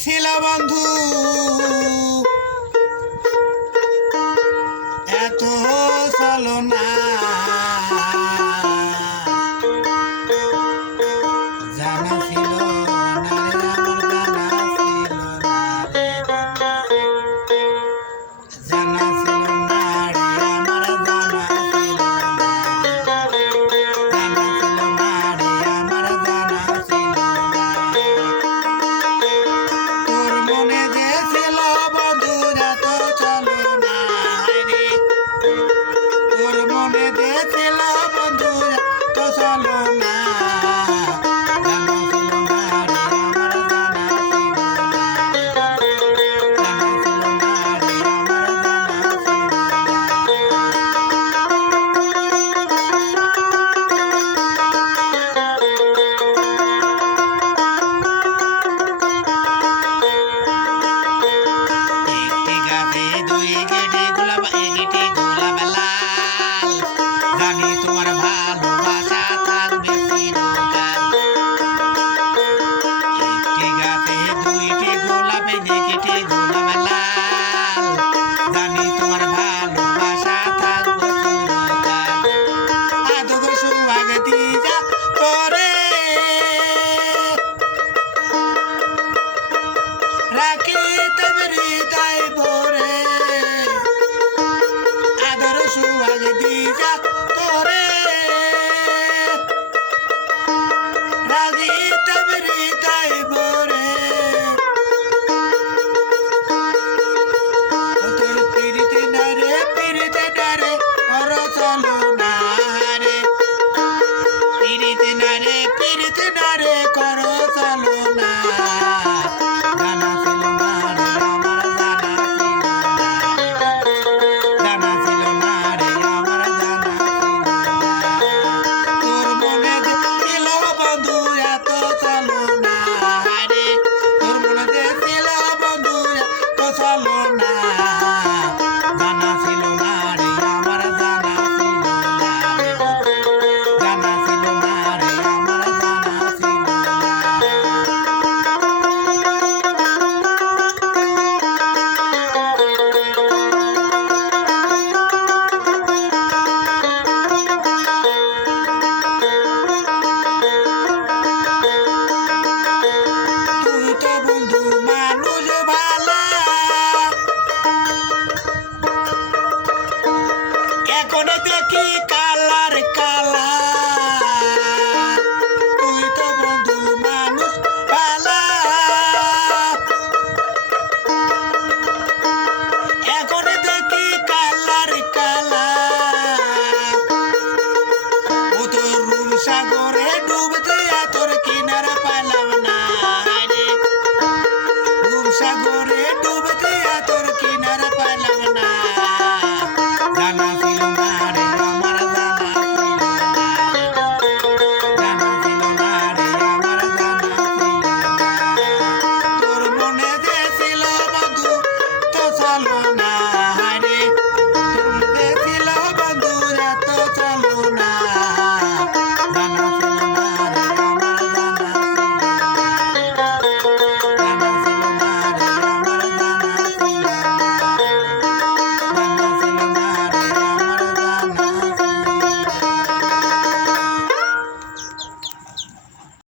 ছিল বন্ধু এত চলো না জানা ছিল না রে আমার জানা ছিল না জানা ছিল না রে আমার জানা ছিল না তোর মনে যে ছিল বন্ধু এত চলো না রে তোর মনে যে ছিল বন্ধু এত চলো না জানি তোমার ভালোবাসা থাকবে চিরকাল একটি গাছে দুইটি গোলাপ একটি গোলাপ লাল জানি তোমার ভালোবাসা থাকবে চিরকাল আদব সুভাগ দিয়া তোরে রাখি তবে হৃদয় ভরে আদর সুভাগ দিয়া তোরে রাখি তবে হৃদয় ভরে তোর পিরিতে না রে অর চলো না রে পিরিতে না রে কর চলো না জানা ছিল না রে আমার জানা ছিল না রে আমার জানা ছিল না তোর মনে যে ছিল বন্ধু এত চলো না রে তোর মনে যে ছিল বন্ধু এত চলো না জানা ছিল না রে আমার জানা ছিল না রে জানা ছিল না রে আমার জানা ছিল না তুই তো বন্ধু মানুষ ভালা এখন দেখি কালার কালা তুই তো বন্ধু মানুষ ভালা এখন দেখি কালার কালা ও তোর রূপ সাগরে ডুব দিয়া তোর কিনারা পাইলাম না রে রূপ সাগরে ডুব দিয়া তোর কিনারা পাইলাম না